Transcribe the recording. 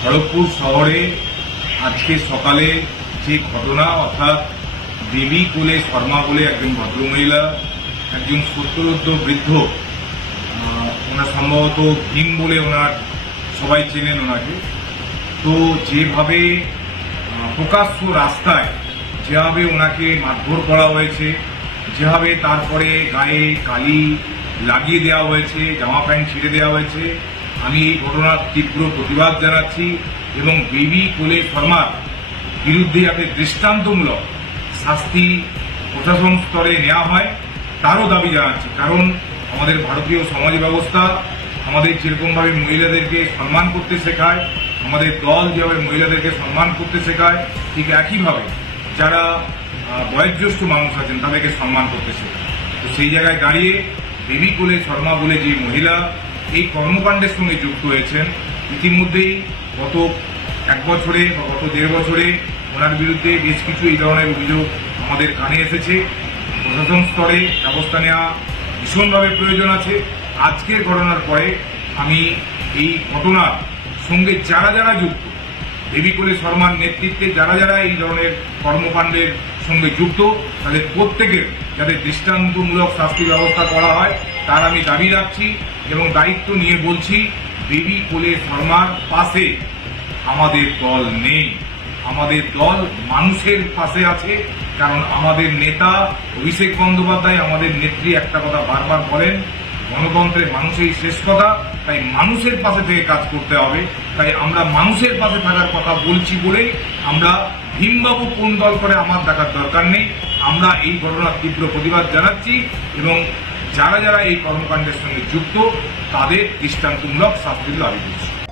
খড়গপুর শহরে আজকে সকালে যে ঘটনা, অর্থাৎ দেবী কোলে শর্মা বলে একজন ভদ্রমহিলা, একজন সত্তরোর্ধ বৃদ্ধ, ওনার সম্ভবত ভীম বলে ওনার সবাই চেনেন ওনাকে। তো যেভাবে প্রকাশ্য রাস্তায় যেভাবে ওনাকে মারধর করা হয়েছে, যেভাবে তারপরে গায়ে কালি লাগিয়ে দেওয়া হয়েছে, জামা প্যান্ট ছিঁড়ে দেওয়া হয়েছে, আমি এই ঘটনার তীব্র প্রতিবাদ জানাচ্ছি এবং দেবী কোলে শর্মার বিরুদ্ধে যাতে দৃষ্টান্তমূলক শাস্তি প্রশাসন স্তরে নেওয়া হয় তারও দাবি জানাচ্ছি। কারণ আমাদের ভারতীয় সমাজ ব্যবস্থা আমাদের যেরকমভাবে মহিলাদেরকে সম্মান করতে শেখায়, আমাদের দল যেভাবে মহিলাদেরকে সম্মান করতে শেখায়, ঠিক একইভাবে যারা বয়োজ্যেষ্ঠ মানুষ আছেন তাদেরকে সম্মান করতে শেখায়। তো সেই জায়গায় দাঁড়িয়ে দেবী কোলে শর্মা বলে যে মহিলা এই কর্মকাণ্ডের সঙ্গে যুক্ত হয়েছেন, ইতিমধ্যেই গত 1 বছরে বা গত 1.5 বছরে ওনার বিরুদ্ধে বেশ কিছু এই ধরনের অভিযোগ আমাদের কানে এসেছে। প্রশাসন স্তরে ব্যবস্থা নেওয়া ভীষণভাবে প্রয়োজন আছে। আজকের ঘটনার পরে আমি এই ঘটনার সঙ্গে যারা যারা যুক্ত, দেবী কোলে শর্মার নেতৃত্বে যারা যারা এই ধরনের কর্মকাণ্ডের সঙ্গে যুক্ত, তাদের প্রত্যেকের যাতে দৃষ্টান্তমূলক শাস্তি ব্যবস্থা করা হয় তার আমি দাবি রাখছি এবং দায়িত্ব নিয়ে বলছি, দেবী কোলে শর্মার পাশে আমাদের দল নেই। আমাদের দল মানুষের পাশে আছে। কারণ আমাদের নেতা অভিষেক বন্দ্যোপাধ্যায়, আমাদের নেত্রী একটা কথা বারবার বলেন, গণতন্ত্রে মানুষই শেষ কথা। তাই মানুষের পাশে থেকে কাজ করতে হবে। তাই আমরা মানুষের পাশে থাকার কথা বলছি বলেই আমরা ভীমবাবু কোন দল করে আমার দেখার দরকার নেই। আমরা এই ঘটনার তীব্র প্রতিবাদ জানাচ্ছি এবং যারা যারা এই কর্মকাণ্ডের সঙ্গে যুক্ত তাদের দৃষ্টান্তমূলক শাস্তির দাবি করছি।